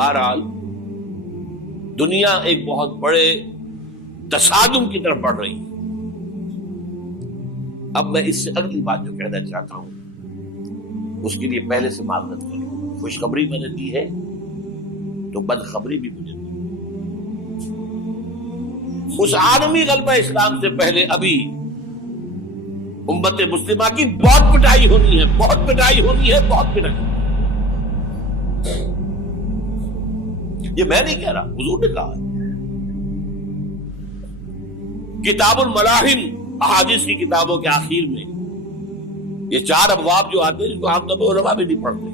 بہرحال دنیا ایک بہت بڑے تصادم کی طرف بڑھ رہی ہے. اب میں اس سے اگلی بات جو کہنا چاہتا ہوں اس کے لیے پہلے سے معذرت کروں. خوشخبری میں نے دی ہے تو بدخبری بھی مجھے دی. اس عالمی غلبہ اسلام سے پہلے ابھی امت مسلمہ کی بہت پٹائی ہونی ہے، بہت پٹائی ہونی ہے، بہت پٹائی. یہ میں نہیں کہہ رہا، حضور نے کہا ہے. کتاب الملاحم احادیث کی کتابوں کے آخر میں یہ 4 ابواب جو آتے ہیں جن کو عام طور پر علماء بھی نہیں پڑھتے،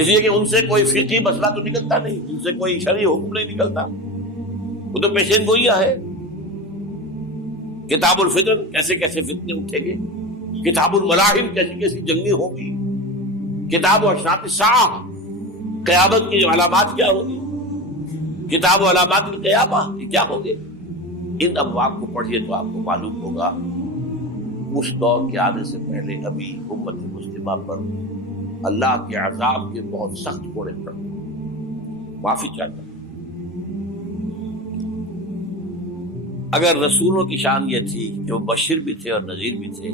اس لیے کہ ان سے کوئی فقہی مسئلہ تو نکلتا نہیں، ان سے کوئی شرعی حکم نہیں نکلتا، وہ تو پیشین گوئیاں ہے. کتاب الفتن کیسے کیسے فتنے اٹھیں گے، کتاب الملاحم کیسی کیسی جنگیں ہوں گی، کتاب اشراط الساعہ قیامت کی علامات کیا ہوگی، کتاب و علامات القیامہ یہ کیا ہوں گے. ان ابواب کو پڑھیے تو آپ کو معلوم ہوگا اس دور کے آنے سے پہلے ابھی امت مسلمہ پر اللہ کے عذاب کے بہت سخت کوڑے پڑ. معافی چاہتا ہوں. اگر رسولوں کی شان یہ تھی کہ وہ بشیر بھی تھے اور نذیر بھی تھے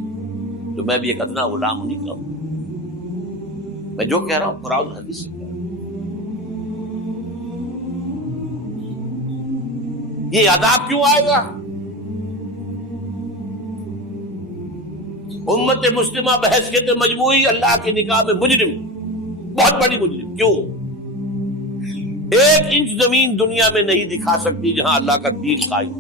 تو میں بھی ایک ادنا غلام نہیں کہوں. میں جو کہہ رہا ہوں قرآن حدیث سے کہہ رہا ہوں. یہ عذاب کیوں آئے گا؟ امت مسلمہ بحیثیت مجموعی اللہ کی نگاہ میں مجرم، بہت بڑی مجرم. کیوں؟ 1 انچ زمین دنیا میں نہیں دکھا سکتی جہاں اللہ کا دین قائم.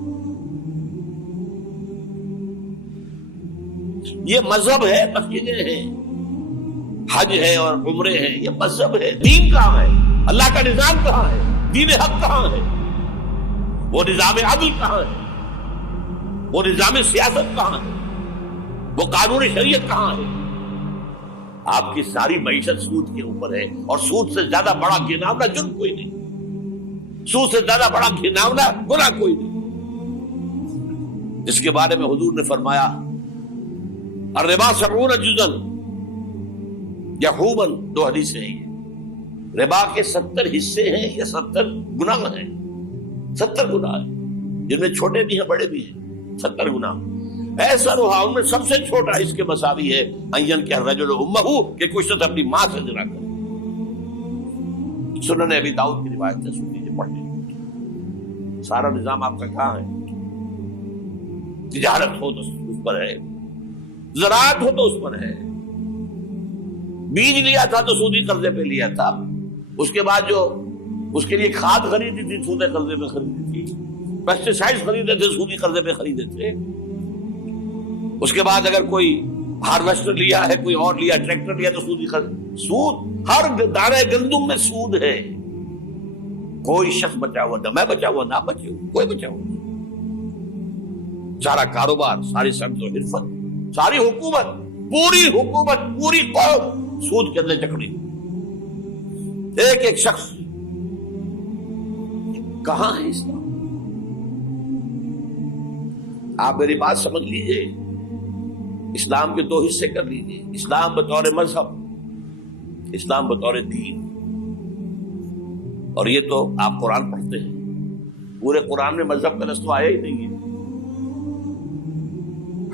یہ مذہب ہے، مسجدیں ہیں، حج ہے اور عمرے ہیں، یہ مذہب ہے. دین کہاں ہے؟ اللہ کا نظام کہاں ہے؟ دین حق کہاں ہے؟ وہ نظام عدل کہاں ہے؟ وہ نظام سیاست کہاں ہے؟ وہ قانون شریعت کہاں ہے؟ آپ کی ساری معیشت سود کے اوپر ہے، اور سود سے زیادہ بڑا گھناؤنا جرم کوئی نہیں، سود سے زیادہ بڑا گھناؤنا گناہ کوئی نہیں، جس کے بارے میں حضور نے فرمایا الربا 70 جزءا یحوما. 2 حدیثیں ہیں. ربا کے 70 حصے ہیں یا 70 گناہ ہیں. 70 گناہ ہیں جن میں چھوٹے بھی ہیں بڑے بھی ہیں. 70 گناہ. ایسا روحا ان میں سب سے چھوٹا اس کے مساوی ہے ان کہ الرجل امہ، کہ کوئی شخص اپنی ماں سے زنا کرے. سنن ابی داؤد کی روایت ہے، سن لیجیے پڑھ لیجیے. سارا نظام آپ کا کہاں ہے؟ تجارت ہو تو اس پر ہے، زراعت ہو تو اس پر ہے. بیج لیا تھا تو سودی قرضے پہ لیا تھا، اس کے بعد جو اس کے لیے کھاد خریدی تھی سودی قرضے پہ خریدی تھی، پیسٹیسائڈ خریدے تھے سودی قرضے پہ خریدے تھے. اس کے بعد اگر کوئی ہارویسٹر لیا ہے، کوئی اور لیا، ٹریکٹر لیا تو سودی قرض. سود ہر دانے گندم میں سود ہے. کوئی شخص بچا ہوا نہ، میں بچا ہوا نہ بچے ہوا، کوئی بچا ہوا. سارا کاروبار، ساری صنعت و حرفت، ساری حکومت، پوری حکومت، پوری قوم سود کے اندر جکڑی. ایک ایک شخص. کہاں ہے اسلام؟ آپ میری بات سمجھ لیجئے. اسلام کے 2 حصے کر لیجئے. اسلام بطور مذہب، اسلام بطور دین. اور یہ تو آپ قرآن پڑھتے ہیں، پورے قرآن میں مذہب کا لفظ تو آیا ہی نہیں ہے.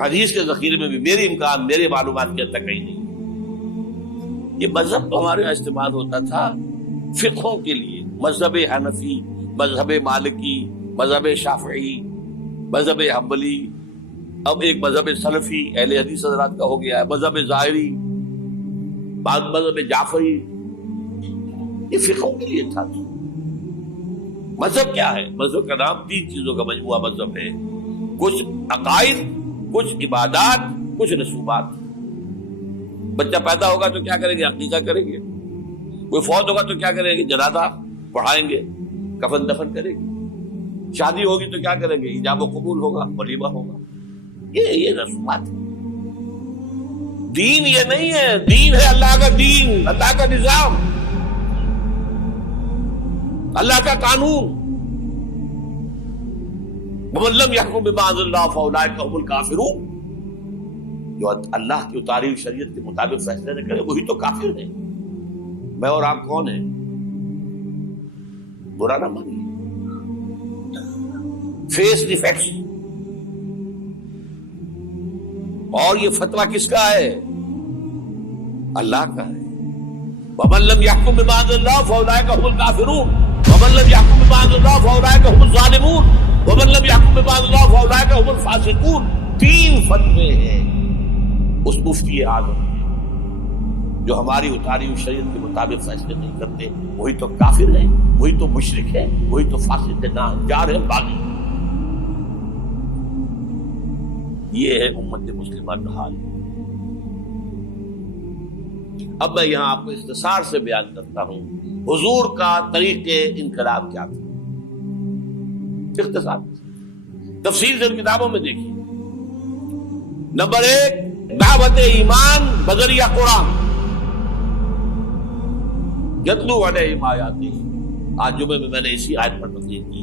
حدیث کے ذخیرے میں بھی میری امکان، میرے معلومات کے تک کہیں نہیں. یہ مذہب تو ہمارے یہاں استعمال ہوتا تھا فقہوں کے لیے. مذہب حنفی، مذہب مالکی، مذہب شافعی، مذہب حنبلی، اب ایک مذہب سلفی اہل حدیث حضرات کا ہو گیا ہے، مذہب ظاہری، مذہب جعفری. یہ فقہوں کے لیے تھا. مذہب کیا ہے؟ مذہب کا نام 3 چیزوں کا مجموعہ مذہب ہے. کچھ عقائد، کچھ عبادات، کچھ رسومات. بچہ پیدا ہوگا تو کیا کریں گے؟ عقیقہ کریں گے. کوئی فوت ہوگا تو کیا کریں گے؟ جنازہ پڑھائیں گے، کفن دفن کریں گے. شادی ہوگی تو کیا کریں گے؟ ایجاب و قبول ہوگا، ولیمہ ہوگا. یہ رسومات ہے. دین یہ نہیں ہے. دین ہے اللہ کا دین، اللہ کا نظام، اللہ کا قانون. وَمَن لَّمْ يَحْكُم بِمَا أَنزَلَ اللَّهُ فَأُولَٰئِكَ هُمُ الْكَافِرُونَ. جو اللہ کی اتاری ہوئی شریعت کے مطابق فیصلے نہ کرے وہی تو کافر ہے. میں اور آپ کون ہیں؟ برا نہ مانیے. Face defects. اور یہ فتویٰ کس کا ہے؟ اللہ کا ہے. وَمَن لَّمْ يَحْكُم بِمَا أَنزَلَ اللَّهُ فَأُولَٰئِكَ هُمُ الْكَافِرُونَ وَمَن لَّمْ يَحْكُم بِمَا أَنزَلَ اللَّهُ فَأُولَٰئِكَ هُمُ الظَّالِمُونَ وَمَن لَّمْ يَحْكُم بِمَا أَنزَلَ اللَّهُ فَأُولَٰئِكَ هُمُ الْفَاسِقُونَ. 3 فتوے ہیں اس مفتی اعظم کے جو ہماری اتاری ہوئی شریعت کے مطابق فیصلے نہیں کرتے. وہی تو کافر ہے, وہی تو مشرک ہے, وہی تو فاسق ناہنجار ہے, باغی. یہ ہے امت مسلمہ کا حال. اب میں یہاں آپ کو اختصار سے بیان کرتا ہوں حضور کا طریق انقلاب کیا تھا. اختصار تفصیل سے کتابوں میں دیکھیے. نمبر 1, دعوت ایمان بذریعہ قرآن. یتلو علیہم آیاتہ. آج جمعے میں نے اسی آیت پر تقریر کی.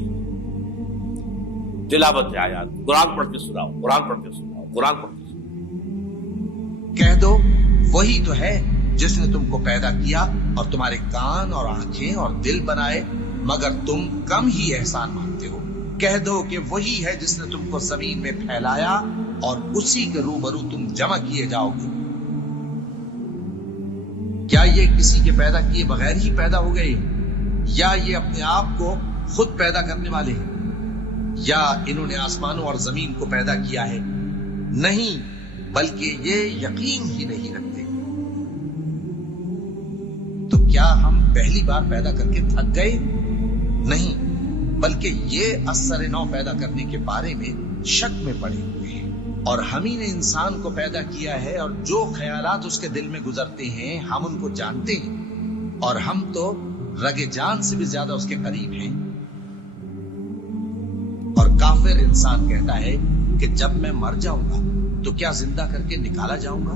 تلاوت آیات, قرآن پڑھ کے سناؤ, قرآن پڑھ کے سناؤ, قرآن پڑھ کے سناؤ. کہہ دو وہی تو ہے جس نے تم کو پیدا کیا اور تمہارے کان اور آنکھیں اور دل بنائے, مگر تم کم ہی احسان مانتے ہو. کہہ دو کہ وہی ہے جس نے تم کو زمین میں پھیلایا اور اسی کے روبرو تم جمع کیے جاؤ گے. کیا یہ کسی کے پیدا کیے بغیر ہی پیدا ہو گئے, یا یہ اپنے آپ کو خود پیدا کرنے والے ہیں, یا انہوں نے آسمانوں اور زمین کو پیدا کیا ہے؟ نہیں, بلکہ یہ یقین ہی نہیں رکھتے. تو کیا ہم پہلی بار پیدا کر کے تھک گئے؟ نہیں, بلکہ یہ اثر نو پیدا کرنے کے بارے میں شک میں پڑے ہوئے ہیں. اور ہم ہی نے انسان کو پیدا کیا ہے, اور جو خیالات اس کے دل میں گزرتے ہیں ہم ان کو جانتے ہیں, اور ہم تو رگ جان سے بھی زیادہ اس کے قریب ہیں. اور کافر انسان کہتا ہے کہ جب میں مر جاؤں گا تو کیا زندہ کر کے نکالا جاؤں گا؟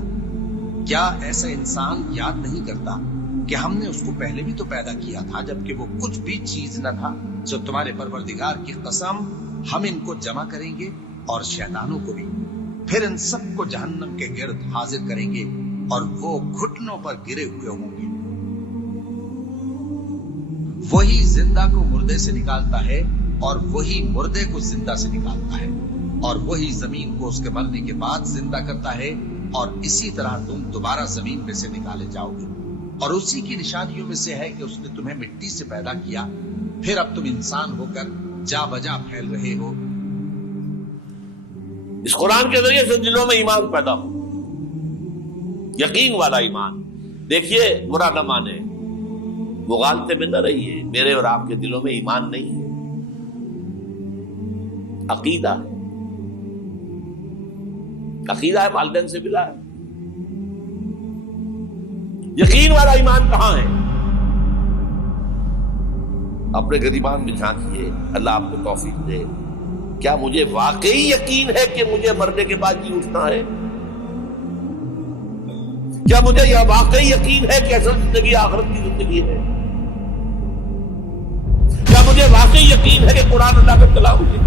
کیا ایسا انسان یاد نہیں کرتا کہ ہم نے اس کو پہلے بھی تو پیدا کیا تھا جبکہ وہ کچھ بھی چیز نہ تھا؟ جو تمہارے پروردگار کی قسم, ہم ان کو جمع کریں گے اور شیطانوں کو بھی, پھر ان سب کو جہنم کے گرد حاضر کریں گے اور وہ گھٹنوں پر گرے ہوئے ہوں گے. وہی زندہ کو مردے سے نکالتا ہے اور وہی مردے کو زندہ سے نکالتا ہے, اور وہی زمین کو اس کے مرنے کے بعد زندہ کرتا ہے, اور اسی طرح تم دوبارہ زمین میں سے نکالے جاؤ گے. اور اسی کی نشانیوں میں سے ہے کہ اس نے تمہیں مٹی سے پیدا کیا, پھر اب تم انسان ہو کر جا بجا پھیل رہے ہو. اس قرآن کے ذریعے سے دلوں میں ایمان پیدا ہو, یقین والا ایمان. دیکھیے, برا نہ مانے, مغالطے میں نہ رہیے. میرے اور آپ کے دلوں میں ایمان نہیں ہے, عقیدہ ہے. عقیدہ ہے, والدین سے ملا ہے. یقین والا ایمان کہاں ہے؟ اپنے گریبان میں جھانکیے, اللہ آپ کو توفیق دے. کیا مجھے واقعی یقین ہے کہ مجھے مرنے کے بعد جی اٹھنا ہے؟ کیا مجھے یہ واقعی یقین ہے کہ اصل زندگی آخرت کی زندگی ہے؟ کیا مجھے واقعی یقین ہے کہ قرآن اللہ کا کلام ہے؟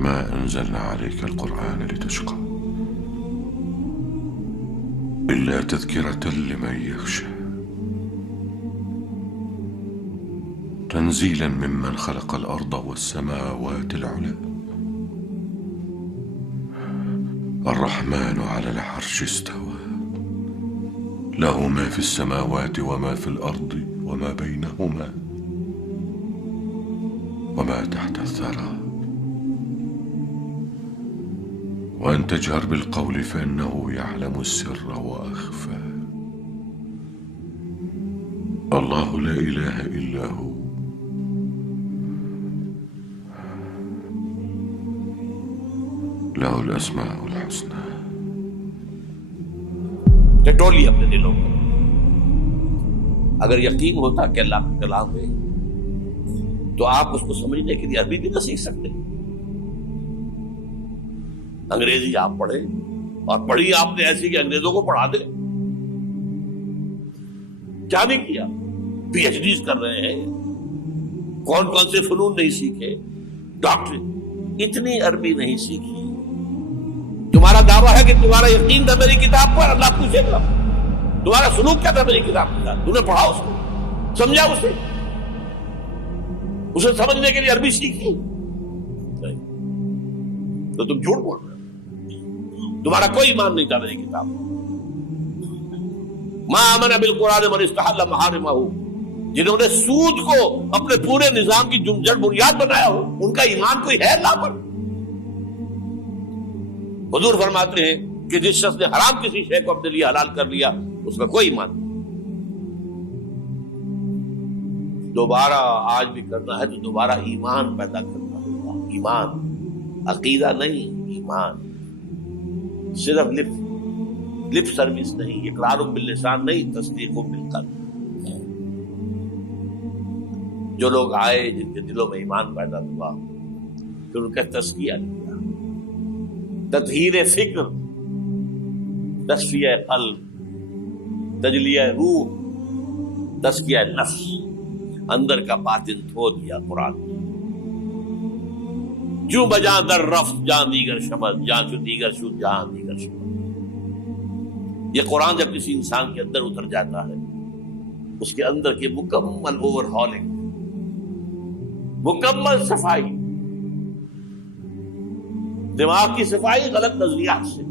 ما أنزلنا عليك القرآن لتشقى إلا تذكرة لمن يخشى تنزيلا ممن خلق الأرض والسماوات العلى الرحمن على العرش استوى له ما في السماوات وما في الأرض وما بينهما وما تحت الثرى وأن تجهر بالقول فإنه يعلم السر وأخفى الله لا إله إلا هو له الأسماء الحسنى. ٹٹولی اپنے دلوں کو. اگر یقین ہوتا کہ اللہ کا کلام ہے تو آپ اس کو سمجھنے کے لیے عربی بھی نہ سیکھ سکتے. انگریزی آپ پڑھیں, اور پڑھی آپ نے ایسی کہ انگریزوں کو پڑھا دیں. کیا نہیں کیا, پی ایچ ڈیز کر رہے ہیں, کون کون سے فنون نہیں سیکھے, ڈاکٹر. اتنی عربی نہیں سیکھی دعویٰ ہے کہ تمہارا یقین تھا میری کتاب پر، اللہ پوچھے گا تمہارا سلوک کیا تھا میری کتاب کے ساتھ، تم نے پڑھا اس کو، سمجھا اسے سمجھنے کے لیے عربی سیکھی؟ نہیں، تو تم جھوٹ بول رہے ہو، تمہارا کوئی ایمان نہیں تھا میری کتاب۔ ما آمن بالقرآن من استحل محارمہ، جنہوں نے سود کو اپنے پورے نظام کی جڑ بنیاد بنایا ہو، ان کا ایمان کوئی ہے اللہ پر؟ حضور فرماتے ہیں کہ جس شخص نے حرام کسی شے کو اپنے لیے حلال کر لیا اس کا کوئی ایمان نہیں۔ دوبارہ آج بھی کرنا ہے تو دوبارہ ایمان پیدا کرنا ہوگا، ایمان، عقیدہ نہیں، ایمان، صرف لپ سروس نہیں، اقرار باللسان نہیں، تصدیق بالقلب۔ جو لوگ آئے جن کے دلوں میں ایمان پیدا ہوا پھر ان کا تزکیہ کیا، تطہیر فکر، تصفیہ قلب، تجلیہ روح، تزکیہ نفس، اندر کا باطن دھو دیا قرآن نے۔ جو بجاں در رفت جان دیگر شمد، جان چو دیگر شد جان دیگر شمد۔ یہ قرآن جب کسی انسان کے اندر اتر جاتا ہے، اس کے اندر کی مکمل اوور ہالنگ، مکمل صفائی، دماغ کی صفائی غلط نظریات سے،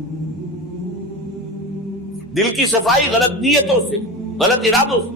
دل کی صفائی غلط نیتوں سے، غلط ارادوں سے،